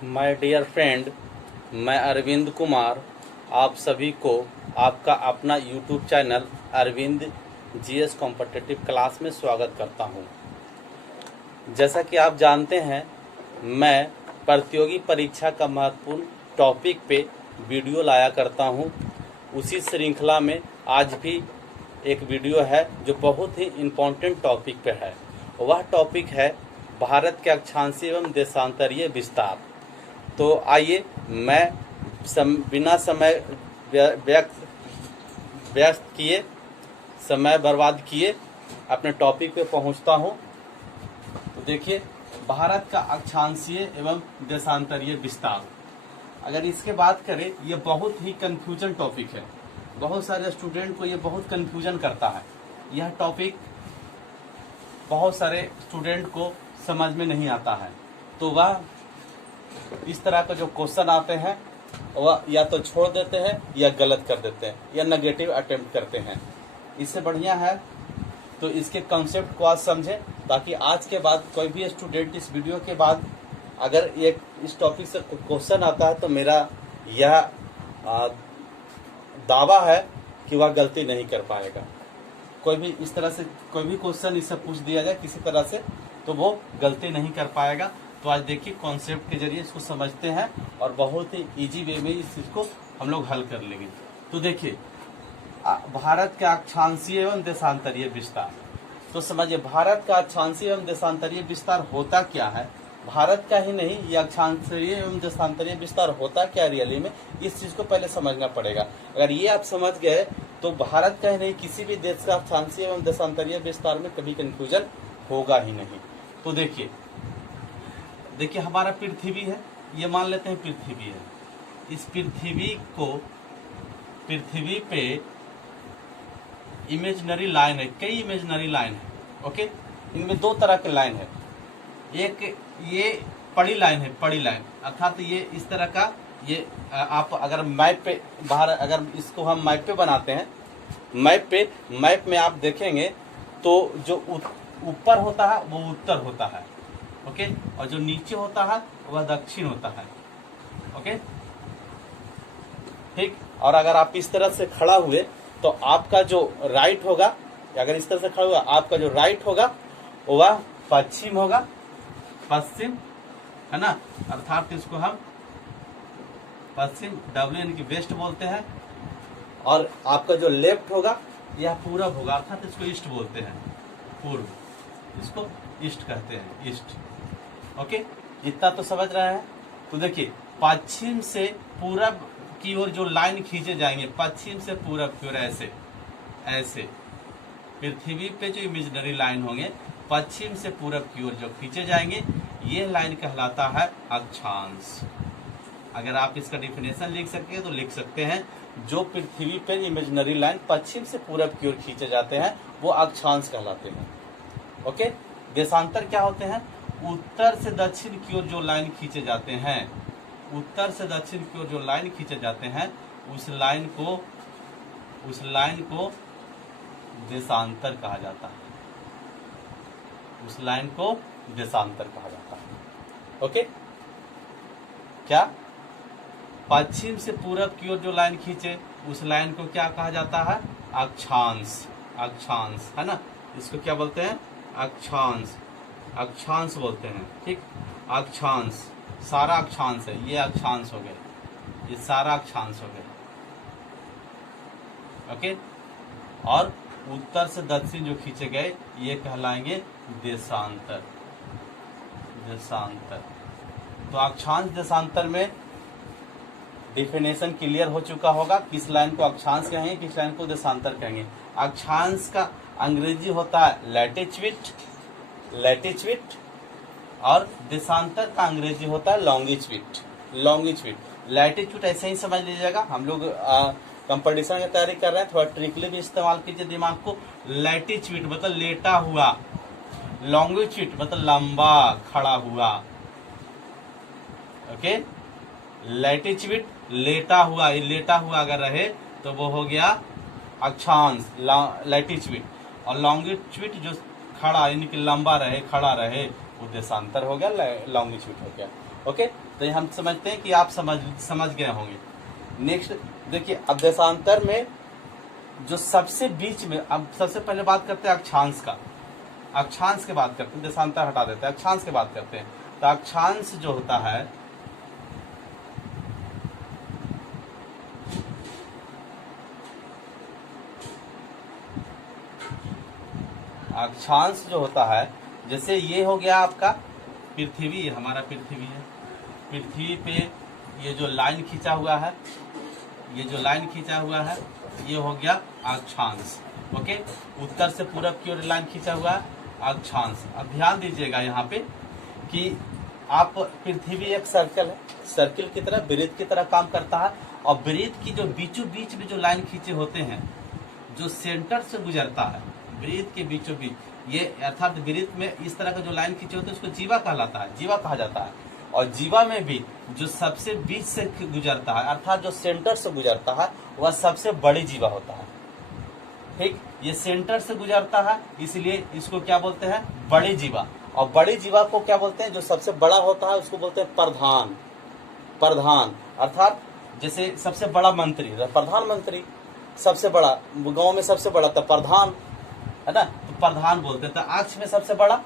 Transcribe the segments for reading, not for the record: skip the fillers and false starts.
My dear friend, मैं अरविंद कुमार आप सभी को आपका अपना YouTube channel Arvind GS competitive class में स्वागत करता हूं। जैसा कि आप जानते हैं, मैं प्रतियोगी परीक्षा का महत्वपूर्ण टॉपिक पे वीडियो लाया करता हूं। उसी श्रृंखला में आज भी एक वीडियो है जो बहुत ही इम्पोर्टेंट टॉपिक पे है। वह टॉपिक है भारत के अक्षांशीय एवं देशांतरीय विस्तार। तो आइए मैं बिना समय व्यस्त किए, समय बर्बाद किए अपने टॉपिक पे पहुंचता हूं। तो देखिए, भारत का अक्षांशीय एवं देशांतरीय विस्तार, अगर इसके बात करें, ये बहुत ही कंफ्यूजन टॉपिक है। बहुत सारे स्टूडेंट को ये बहुत कंफ्यूजन करता है। यह टॉपिक बहुत सारे स्टूडेंट को समझ में नहीं आता है, तो वह इस तरह का जो क्वेश्चन आते हैं वह या तो छोड़ देते हैं या गलत कर देते हैं या नेगेटिव अटेम्प्ट करते हैं। इससे बढ़िया है तो इसके कॉन्सेप्ट को आज समझें, ताकि आज के बाद कोई भी स्टूडेंट इस वीडियो के बाद अगर ये इस टॉपिक से क्वेश्चन आता है तो मेरा यह दावा है कि वह गलती नहीं कर पाएगा। कोई भी इस तरह से कोई भी क्वेश्चन इससे पूछ दिया जाए किसी तरह से, तो वो गलती नहीं कर पाएगा। तो आज देखिए, कॉन्सेप्ट के जरिए इसको समझते हैं और बहुत ही इजी वे में इस चीज को हम लोग हल कर लेंगे। तो देखिए, भारत का अक्षांशीय एवं देशांतरीय विस्तार, तो समझिए भारत का अक्षांशीय एवं देशांतरीय विस्तार होता क्या है। भारत का ही नहीं, ये अक्षांशीय एवं देशांतरीय विस्तार होता क्या रियली में, इस चीज को पहले समझना पड़ेगा। अगर ये आप समझ गए तो भारत का ही नहीं, किसी भी देश का अक्षांशीय एवं देशांतरीय विस्तार में कभी कंफ्यूजन होगा ही नहीं। तो देखिए हमारा पृथ्वी है, ये मान लेते हैं पृथ्वी है। इस पृथ्वी पे इमेजिनरी लाइन है, कई इमेजिनरी लाइन है। ओके, इनमें दो तरह के लाइन है। एक ये पड़ी लाइन है, पड़ी लाइन अर्थात ये इस तरह का, ये आप अगर मैप पे बाहर, अगर इसको हम मैप पे बनाते हैं, मैप में आप देखेंगे तो जो ऊपर होता है वो उत्तर होता है। ओके, और जो नीचे होता है वह दक्षिण होता है। ओके, ठीक। और अगर आप इस तरह से खड़ा हुए तो आपका जो राइट होगा, अगर इस तरह से खड़ा हुआ, आपका जो राइट होगा वह पश्चिम होगा, पश्चिम है ना, अर्थात इसको हम पश्चिम डब्ल्यू यानी कि वेस्ट बोलते हैं। और आपका जो लेफ्ट होगा यह पूरब होगा, अर्थात इसको ईस्ट बोलते हैं, पूर्व, इसको ईस्ट कहते हैं, ईस्ट। ओके, इतना तो समझ रहे हैं। तो देखिए, पश्चिम से पूरब की ओर जो लाइन खींचे जाएंगे, पश्चिम से पूरब की ओर ऐसे ऐसे पृथ्वी पे जो इमेजिनरी लाइन होंगे, पश्चिम से पूरब की ओर जो खींचे जाएंगे, ये लाइन कहलाता है अक्षांश। अगर आप इसका डिफिनेशन लिख सकते हैं तो लिख सकते हैं, जो पृथ्वी पे इमेजिनरी लाइन पश्चिम से पूरब की ओर खींचे जाते हैं वो अक्षांश कहलाते हैं। ओके, देशांतर क्या होते हैं? उत्तर से दक्षिण की ओर जो लाइन खींचे जाते हैं, उत्तर से दक्षिण की ओर जो लाइन खींचे जाते हैं, उस लाइन को देशांतर कहा जाता है। उस लाइन को देशांतर कहा जाता है। ओके, क्या? पश्चिम से पूरब की ओर जो लाइन खींचे उस लाइन को क्या कहा जाता है? अक्षांश। अक्षांश है ना, इसको क्या बोलते हैं? अक्षांश। अक्षांश बोलते हैं। ठीक, अक्षांश, सारा अक्षांश है, ये अक्षांश हो गए, ये सारा अक्षांश हो गए। ओके, और उत्तर से दक्षिण जो खींचे गए ये कहलाएंगे देशांतर। देशांतर। तो अक्षांश देशांतर में डिफिनेशन क्लियर हो चुका होगा, किस लाइन को अक्षांश कहेंगे, किस लाइन को देशांतर कहेंगे। अक्षांश का अंग्रेजी होता है लैटिट्यूड, लैटिट्यूड, और देशांतर का अंग्रेजी होता है लॉन्गिट्यूड, लॉन्गिट्यूड। लैटिट्यूड ऐसे ही समझ लीजिएगा, हम लोग कंपटीशन की तैयारी कर रहे हैं, थोड़ा ट्रिकली भी इस्तेमाल कीजिए दिमाग को। लैटिट्यूड मतलब लेटा हुआ, लॉन्गिट्यूड मतलब लंबा खड़ा हुआ। ओके, लैटिट्यूड लेटा हुआ, ये लेटा हुआ अगर रहे तो वो हो गया अक्षांश, लैटिट्यूड। और लॉन्गिट्यूड जो खड़ा यानी कि लंबा रहे, खड़ा रहे, वो देशांतर हो गया, लॉन्गिट्यूड हो गया। ओके, तो ये हम समझते हैं कि आप समझ गए होंगे। नेक्स्ट देखिए, अब देशांतर में जो सबसे बीच में, अब सबसे पहले बात करते हैं अक्षांश का। अक्षांश की बात करते हैं, देशांतर हटा देते हैं, अक्षांश की बात करते हैं। तो अक्षांश जो होता है, अक्षांश जो होता है, जैसे ये हो गया आपका पृथ्वी, हमारा पृथ्वी है। पृथ्वी पे ये जो लाइन खींचा हुआ है, ये जो लाइन खींचा हुआ है, ये हो गया अक्षांश। ओके, उत्तर से पूरब की ओर लाइन खींचा हुआ है, अक्षांश। अब ध्यान दीजिएगा यहाँ पे कि आप, पृथ्वी एक सर्कल है, सर्कल की तरह, वृत्त की तरह काम करता है। और वृत्त की जो बीचों बीच में जो लाइन खींचे होते हैं, जो सेंटर से गुजरता है, वृत्त के बीचों बीच, ये अर्थात वृत्त में इस तरह का जो लाइन खींचे होते हैं उसको जीवा कहलाता है, जीवा कहा जाता है। और जीवा में भी जो सबसे बीच से गुजरता है, अर्थात जो सेंटर से गुजरता है, वह सबसे बड़ी जीवा होता है। ठीक, ये सेंटर से गुजरता है, इसलिए इसको क्या बोलते हैं, बड़ी जीवा। और बड़ी जीवा को क्या बोलते हैं, जो सबसे बड़ा होता है उसको बोलते हैं प्रधान। प्रधान अर्थात जैसे सबसे बड़ा मंत्री, प्रधानमंत्री, सबसे बड़ा गांव में सबसे बड़ा तो प्रधान है ना, तो प्रधान बोलते हैं। तो अक्ष में सबसे बड़ा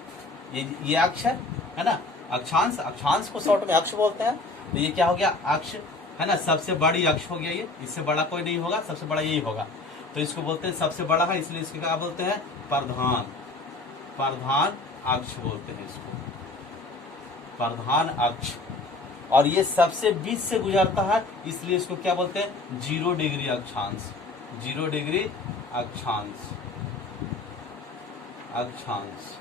ये अक्ष है ना, अक्षांश, अक्षांश को शॉर्ट में अक्ष बोलते हैं। तो ये क्या हो गया, अक्ष है ना, सबसे बड़ी अक्ष हो गया ये, इससे बड़ा कोई नहीं होगा, सबसे बड़ा यही होगा। तो इसको बोलते हैं सबसे बड़ा है, इसलिए इसको क्या बोलते हैं, प्रधान। प्रधान अक्ष बोलते हैं इसको, प्रधान अक्ष। और ये सबसे बीच से गुजरता है, इसलिए इसको क्या बोलते हैं, 0 डिग्री अक्षांश। 0 डिग्री अक्षांश, अक्षांश।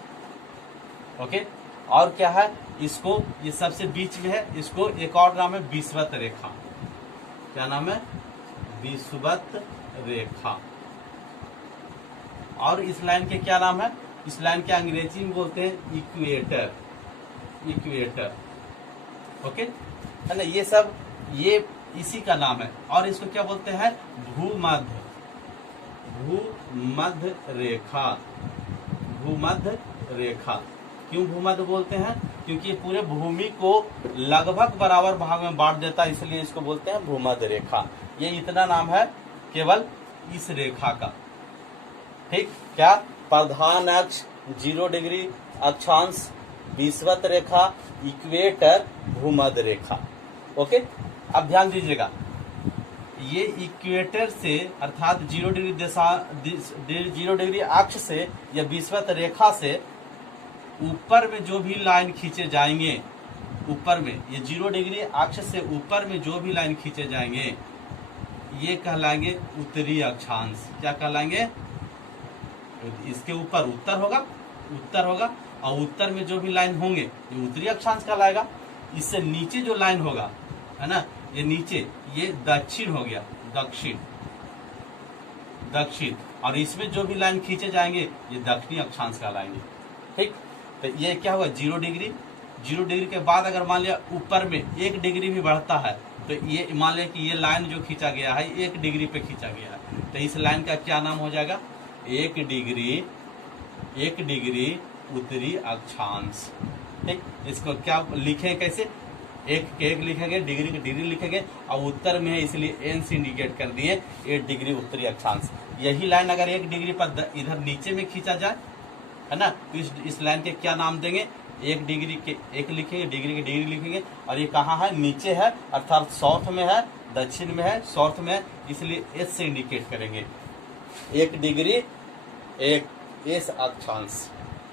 ओके, और क्या है, इसको, ये सबसे बीच में है, इसको एक और नाम है विषुवत रेखा। क्या नाम है, विषुवत रेखा। और इस लाइन के क्या नाम है, इस लाइन के अंग्रेजी में बोलते हैं इक्वेटर। इक्वेटर, ओके है ना, ये सब ये इसी का नाम है। और इसको क्या बोलते हैं, भूमध्य, भूमध्य रेखा। भूमध्य रेखा क्यों भूमध्य बोलते हैं, क्योंकि ये पूरे भूमि को लगभग बराबर भाग में बांट देता है, इसलिए इसको बोलते हैं भूमध्य रेखा। ये इतना नाम है केवल इस रेखा का। ठीक, क्या, प्रधान अक्ष, 0 डिग्री अक्षांश, विषुवत रेखा, इक्वेटर, भूमध्य रेखा। ओके, अब ध्यान दीजिएगा, ये इक्वेटर से अर्थात 0 डिग्री अक्ष से या विषुवत रेखा से ऊपर में जो भी लाइन खींचे जाएंगे, ऊपर में ये 0 डिग्री अक्ष से ऊपर में जो भी लाइन खींचे जाएंगे, ये कहलाएंगे उत्तरी अक्षांश। क्या कहलाएंगे, इसके ऊपर उत्तर होगा, उत्तर होगा, और उत्तर में जो भी लाइन होंगे ये उत्तरी अक्षांश कहलाएगा। इससे नीचे जो लाइन होगा है ना, ये नीचे, ये दक्षिण हो गया, दक्षिण, दक्षिण। और इसमें जो भी लाइन खींचे जाएंगे ये दक्षिणी अक्षांश कहलाएंगे। ठीक, तो ये क्या होगा, 0 डिग्री। 0 डिग्री के बाद अगर मान लिया ऊपर में 1 डिग्री भी बढ़ता है, तो ये मान लिया कि ये लाइन जो खींचा गया है 1 डिग्री पे खींचा गया है, तो इस लाइन का क्या नाम हो जाएगा, 1 डिग्री, 1 डिग्री उत्तरी अक्षांश। ठीक, इसको क्या लिखें, कैसे, 1 के 1 लिखेंगे, डिग्री के डिग्री लिखेंगे, और उत्तर में है इसलिए एन से इंडिकेट कर दिए, 1 डिग्री उत्तरी अक्षांश। यही लाइन अगर 1 डिग्री पर इधर नीचे में खींचा जाए है ना, तो इस लाइन के क्या नाम देंगे, 1 डिग्री के 1 लिखेंगे, डिग्री के डिग्री लिखेंगे। और ये कहाँ है, नीचे है, अर्थात साउथ में है, दक्षिण में है, साउथ में है, इसलिए एस से इंडिकेट करेंगे, 1 डिग्री 1 एस अक्षांश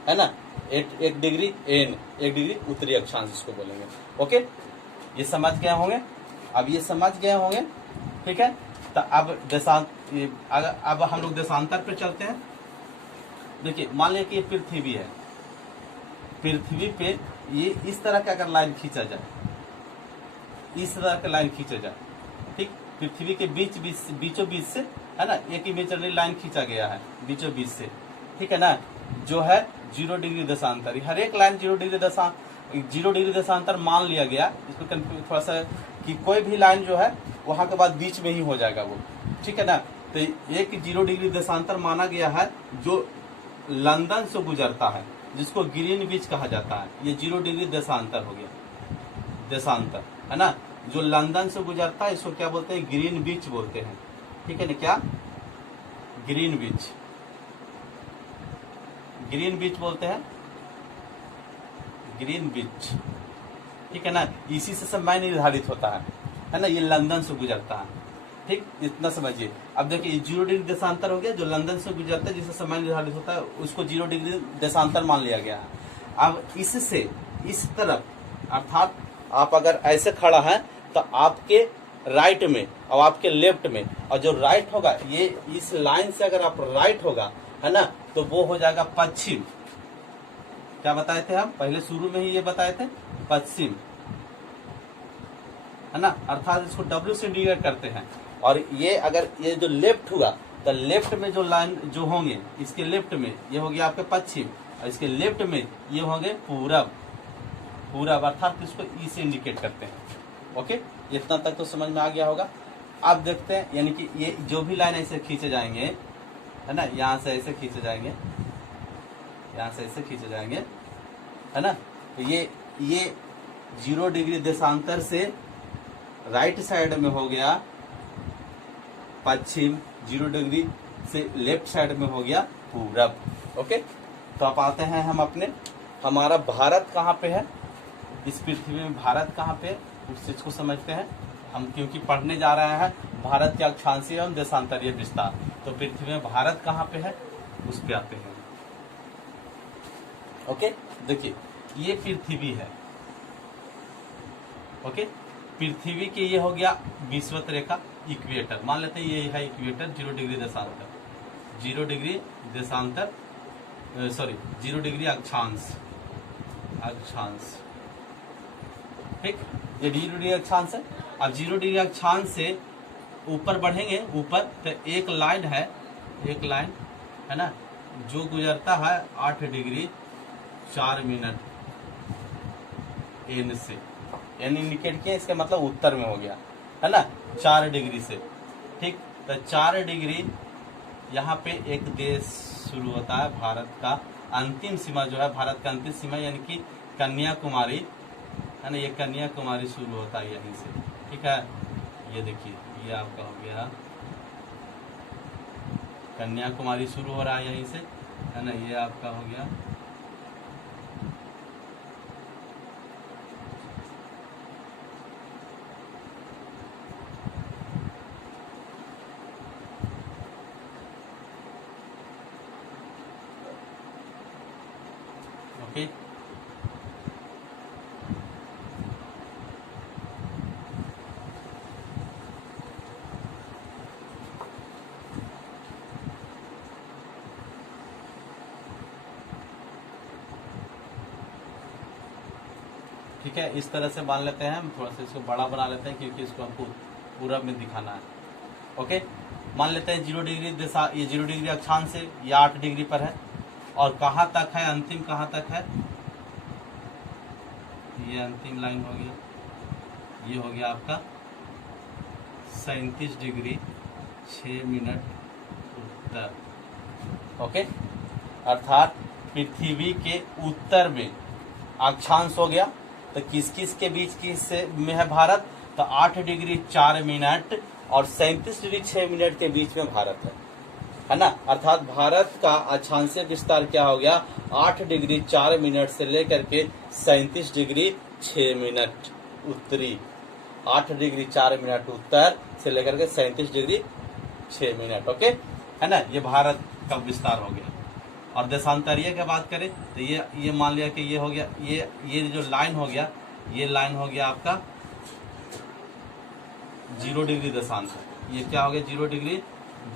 है ना, 1 डिग्री एन, 1 डिग्री उत्तरी अक्षांश इसको बोलेंगे। ओके, ये समझ गए होंगे, अब ये समझ गए होंगे। ठीक है, तो अब हम लोग देशांतर पे चलते हैं। देखिए, मान लिया कि ये पृथ्वी है, पृथ्वी पे ये इस तरह का अगर लाइन खींचा जाए, इस तरह का लाइन खींचा जाए, ठीक, पृथ्वी के बीचों बीच से है ना, एक इमेजिनरी लाइन खींचा गया है बीचों बीच से, ठीक है ना, जो है 0 डिग्री देशांतर। हर एक लाइन 0 डिग्री देशांतर मान लिया गया। इसको थोड़ा सा कि कोई भी लाइन जो है वहां के बाद बीच में ही हो जाएगा वो, ठीक है ना। तो एक 0 डिग्री देशांतर माना गया है जो लंदन से गुजरता है, जिसको ग्रीनविच कहा जाता है। ये 0 डिग्री देशांतर हो गया, देशांतर, है ना। जो लंदन से गुजरता है इसको क्या बोलते हैं, ग्रीन बीच बोलते हैं, ठीक है ना, क्या, ग्रीन बीच, ग्रीन बीच बोलते हैं, ग्रीन बीच, ठीक है ना। इसी से समय निर्धारित होता है ना, ये लंदन से गुजरता है, ठीक, इतना समझिए। अब देखिए 0 डिग्री देशांतर हो गया, जो लंदन से गुजरता है जिससे समय निर्धारित होता है उसको 0 डिग्री देशांतर मान लिया गया है। अब इससे इस तरफ, अर्थात आप अगर ऐसे खड़ा है तो आपके राइट में और आपके लेफ्ट में, और जो राइट होगा ये इस लाइन से अगर आप राइट होगा, है ना, तो वो हो जाएगा पश्चिम। क्या बताए थे हम पहले शुरू में ही, ये बताए थे पश्चिम, है ना, अर्थात इसको W से इंडिकेट करते हैं। और ये अगर ये जो लेफ्ट हुआ तो लेफ्ट में जो लाइन जो होंगे, इसके लेफ्ट में ये हो गया आपके पश्चिम, और इसके लेफ्ट में ये होंगे पूरब, पूरब, अर्थात इसको ई से इंडिकेट करते हैं। ओके, इतना तक तो समझ में आ गया होगा। अब देखते हैं, यानी कि ये जो भी लाइन ऐसे खींचे जाएंगे, है ना, यहाँ से ऐसे खींचे जाएंगे, यहाँ से ऐसे खींचे जाएंगे, है ना, तो ये 0 डिग्री देशांतर से राइट साइड में हो गया पश्चिम, 0 डिग्री से लेफ्ट साइड में हो गया पूरब। ओके, तो अब आते हैं हम अपने, हमारा भारत कहाँ पे है, इस पृथ्वी में भारत कहाँ पे है उस चीज को समझते हैं हम, क्योंकि पढ़ने जा रहे हैं भारत के अक्षांशीय एवं देशांतरीय विस्तार। तो पृथ्वी में भारत कहाँ पे है उस पे आते हैं। ओके, देखिए ये पृथ्वी है। ओके, पृथ्वी के ये हो गया विषुवत रेखा, इक्वेटर मान लेते हैं, ये है इक्वेटर, 0 डिग्री देशांतर, 0 डिग्री देशांतर, सॉरी 0 डिग्री अक्षांश, अक्षांश, ठीक, ये 0 डिग्री अक्षांश है। अब 0 डिग्री अक्षांश से ऊपर बढ़ेंगे, ऊपर तो एक लाइन है, एक लाइन है ना, जो गुजरता है 8 डिग्री 4 मिनट एन से, यानी इंडिकेट किया, इसका मतलब उत्तर में हो गया, है ना, 4 डिग्री से, ठीक। तो 4 डिग्री यहाँ पे एक देश शुरू होता है, भारत का अंतिम सीमा जो है, भारत का अंतिम सीमा यानी कि कन्याकुमारी, है ना, ये कन्याकुमारी शुरू होता है यहीं से, ठीक है। ये देखिए ये आपका हो गया कन्याकुमारी, शुरू हो रहा है यहीं से, है ना, ये आपका हो गया ओके। ठीक है, इस तरह से मान लेते हैं हम, थोड़ा सा इसको बड़ा बना लेते हैं क्योंकि इसको हमको पूरब में दिखाना है। ओके, मान लेते हैं 0 डिग्री दिशा, ये 0 डिग्री अक्षांश से ये 8 डिग्री पर है, और कहाँ तक है, अंतिम कहाँ तक है, ये अंतिम लाइन हो गया, ये हो गया आपका 37 डिग्री 6 मिनट उत्तर। ओके, अर्थात पृथ्वी के उत्तर में अक्षांश हो गया, तो किस किस के बीच किस में है भारत, तो 8 डिग्री 4 मिनट और 37 डिग्री 6 मिनट के बीच में भारत है ना। अर्थात भारत का अक्षांशीय विस्तार क्या हो गया, 8 डिग्री 4 मिनट से लेकर के 37 डिग्री 6 मिनट उत्तरी, 8 डिग्री 4 मिनट उत्तर से लेकर के 37 डिग्री 6 मिनट। ओके, है ना, ये भारत का विस्तार हो गया। और देशांतरीय की बात करें तो ये मान लिया कि ये हो गया, ये जो लाइन हो गया, ये लाइन हो गया आपका 0 डिग्री देशांतर, ये क्या हो गया 0 डिग्री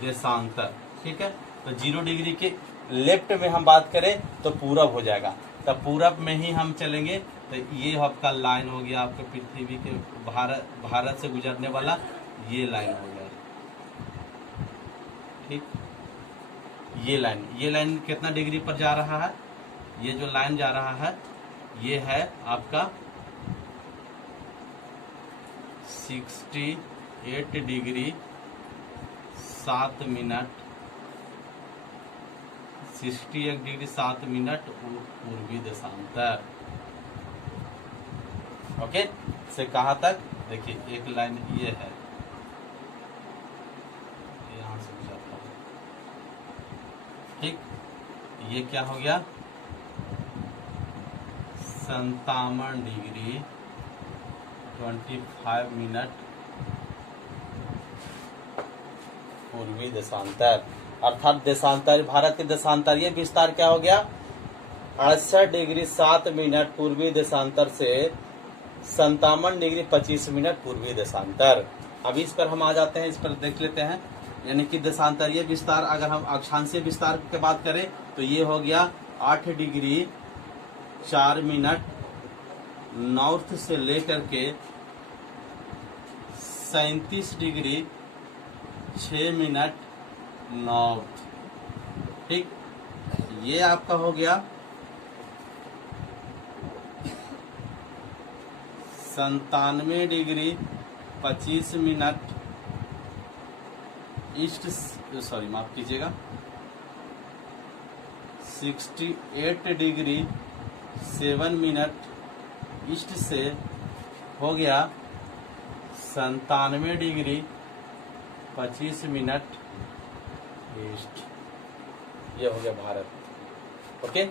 देशांतर, ठीक है। तो 0 डिग्री के लेफ्ट में हम बात करें तो पूरब हो जाएगा, तो पूरब में ही हम चलेंगे, तो ये आपका लाइन हो गया आपके पृथ्वी के भारत से गुजरने वाला ये लाइन हो गया, ठीक। ये लाइन कितना डिग्री पर जा रहा है, ये जो लाइन जा रहा है ये है आपका 68 डिग्री 7 मिनट, 61 डिग्री 7 मिनट पूर्वी देशांतर। ओके, से कहाँ तक, देखिए एक लाइन ये है, यहाँ से गुजरता है, ठीक। ये क्या हो गया, 57 डिग्री 25 मिनट पूर्वी देशांतर, अर्थात देशांतर, भारत के देशांतरीय विस्तार क्या हो गया, 68 डिग्री 7 मिनट पूर्वी देशांतर से 57 डिग्री 25 मिनट पूर्वी देशांतर। अब इस पर हम आ जाते हैं, इस पर देख लेते हैं। यानी कि देशांतरीय विस्तार, अगर हम अक्षांशीय विस्तार की बात करें तो ये हो गया 8 डिग्री 4 मिनट नॉर्थ से लेकर के 37 डिग्री 6 मिनट नॉर्थ, ठीक। ये आपका हो गया 97 डिग्री 25 मिनट ईस्ट, सॉरी माफ कीजिएगा, 68 डिग्री 7 मिनट ईस्ट से हो गया 97 डिग्री 25 मिनट ईस्ट। ये हो गया भारत। ओके,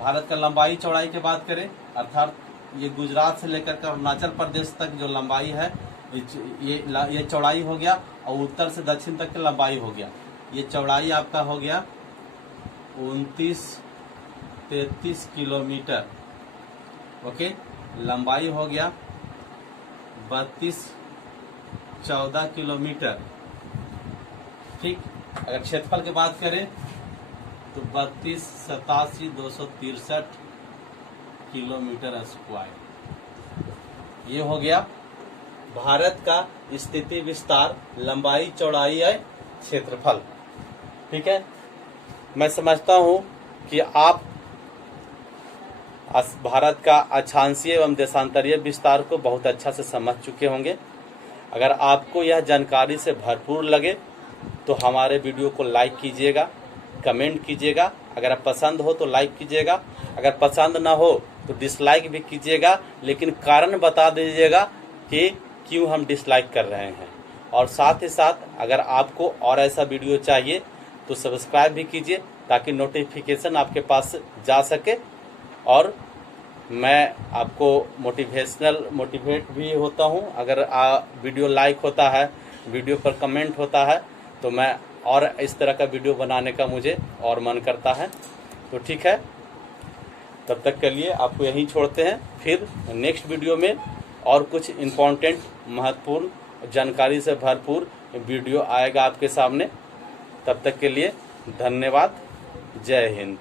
भारत का लंबाई चौड़ाई की बात करें, अर्थात ये गुजरात से लेकर के अरुणाचल प्रदेश तक जो लंबाई है, ये चौड़ाई हो गया, और उत्तर से दक्षिण तक की लंबाई हो गया। ये चौड़ाई आपका हो गया 29-33 किलोमीटर। ओके, लंबाई हो गया 32-14 किलोमीटर, ठीक। अगर क्षेत्रफल की बात करें तो 32-87-263 किलोमीटर स्क्वायर। ये हो गया भारत का स्थिति विस्तार, लंबाई चौड़ाई है, क्षेत्रफल, ठीक है। मैं समझता हूं कि आप भारत का अक्षांशीय एवं देशांतरीय विस्तार को बहुत अच्छा से समझ चुके होंगे। अगर आपको यह जानकारी से भरपूर लगे तो हमारे वीडियो को लाइक कीजिएगा, कमेंट कीजिएगा। अगर पसंद हो तो लाइक कीजिएगा, अगर पसंद ना हो तो डिसलाइक भी कीजिएगा, लेकिन कारण बता दीजिएगा कि क्यों हम डिसलाइक कर रहे हैं। और साथ ही साथ अगर आपको और ऐसा वीडियो चाहिए तो सब्सक्राइब भी कीजिए, ताकि नोटिफिकेशन आपके पास जा सके और मैं आपको मोटिवेट भी होता हूं। अगर वीडियो लाइक होता है, वीडियो पर कमेंट होता है, तो मैं और इस तरह का वीडियो बनाने का मुझे और मन करता है। तो ठीक है, तब तक के लिए आपको यहीं छोड़ते हैं। फिर नेक्स्ट वीडियो में और कुछ इम्पोर्टेंट महत्वपूर्ण जानकारी से भरपूर वीडियो आएगा आपके सामने। तब तक के लिए धन्यवाद। जय हिंद।